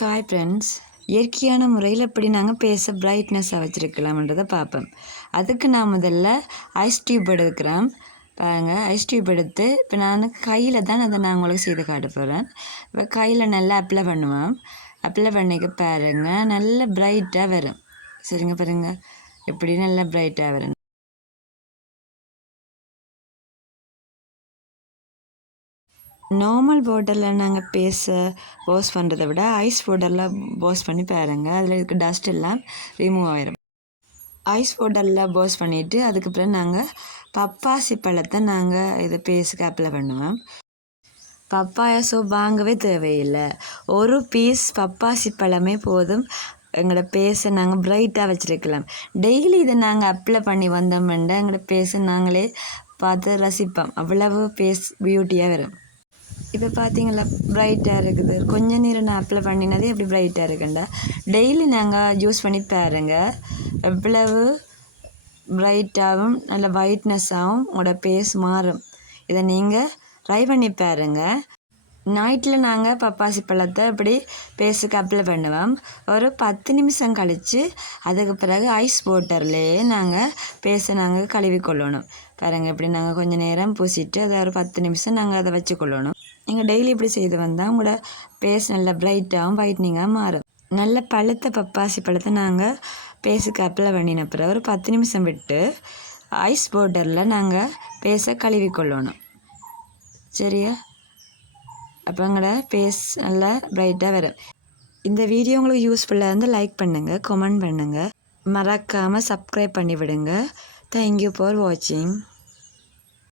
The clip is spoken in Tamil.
ஹாய் ஃப்ரெண்ட்ஸ், இயற்கையான முறையில் எப்படி நாங்கள் பேச பிரைட்னஸாக வச்சுருக்கலாம்ன்றதை பார்ப்போம். அதுக்கு நான் முதல்ல ஐஸ் டியூப் எடுக்கிறேன். பாருங்கள், ஐஸ் டியூப் எடுத்து இப்போ நான் கையில் தான் அதை நான் உங்களுக்கு செய்து காட்ட போகிறேன். இப்போ கையில் நல்லா அப்ளை பண்ணுவேன். அப்ளை பண்ணிக்க பாருங்கள், நல்ல பிரைட்டாக வரும். சரிங்க, பாருங்கள் எப்படி நல்லா பிரைட்டாக வரும். நார்மல் வாட்டரில் நாங்கள் வாஷ் பண்ணுறதை விட ஐஸ் வாட்டரில் வாஷ் பண்ணி பாருங்கள். அதில் இருக்க டஸ்ட் எல்லாம் ரிமூவ் ஆகிடும். ஐஸ் வாட்டரில் வாஷ் பண்ணிவிட்டு அதுக்கப்புறம் நாங்கள் பப்பாசி பழத்தை இதை பேஸுக்கு அப்ளை பண்ணுவோம். பப்பாயா சோப் வாங்கவே தேவையில்லை. ஒரு பீஸ் பப்பாசி பழமே போதும், எங்களோட பேஸை நாங்கள் பிரைட்டாக வச்சுருக்கலாம். டெய்லி இதை நாங்கள் அப்ளை பண்ணி வந்தோம்னா எங்களோட பேஸை நாங்களே பார்த்து ரசிப்போம். அவ்வளவு பேஸ் பியூட்டியாக வரும். இப்போ பார்த்தீங்களா, பிரைட்டாக இருக்குது. கொஞ்ச நேரம் நான் அப்ளை பண்ணினதே எப்படி பிரைட்டாக இருக்குண்டா. டெய்லி நாங்கள் யூஸ் பண்ணி பாருங்க, எவ்வளவு பிரைட்டாகவும் நல்ல ஒயிட்னஸாகவும் உங்களோட பேஸ் மாறும். இதை நீங்கள் ட்ரை பண்ணி பாருங்க. நைட்டில் நாங்கள் பப்பாசி பழத்தை இப்படி பேஸுக்கு அப்ளை பண்ணுவோம். ஒரு 10 நிமிஷம் கழித்து அதுக்கு பிறகு ஐஸ் வாட்டர்லேயே நாங்கள் பேஸை கழுவி கொள்ளணும். பாருங்கள், இப்படி நாங்கள் கொஞ்சம் நேரம் பூசிட்டு அதை ஒரு 10 நிமிஷம் நாங்கள் அதை வச்சுக்கொள்ளணும். நீங்கள் டெய்லி இப்படி செய்து வந்தால் உங்களோட பேஸ் நல்லா பிரைட்டாகவும் ஒயிட்னிங்காக மாறும். நல்ல பழுத்த பப்பாசி பழத்தை நாங்கள் பேஸுக்கு அப்ளை பண்ணின பிறகு ஒரு 10 நிமிஷம் விட்டு ஐஸ் வாட்டரில் நாங்கள் பேஸை கழுவி கொள்ளணும். சரியா? அப்போ எங்களோட பேஸ் நல்லா பிரைட்டாக வரும். இந்த வீடியோ உங்களுக்கு யூஸ்ஃபுல்லாக இருந்து லைக் பண்ணுங்கள், கமெண்ட் பண்ணுங்கள், மறக்காமல் சப்ஸ்கிரைப் பண்ணி விடுங்க. தேங்க்யூ ஃபார் வாட்சிங்.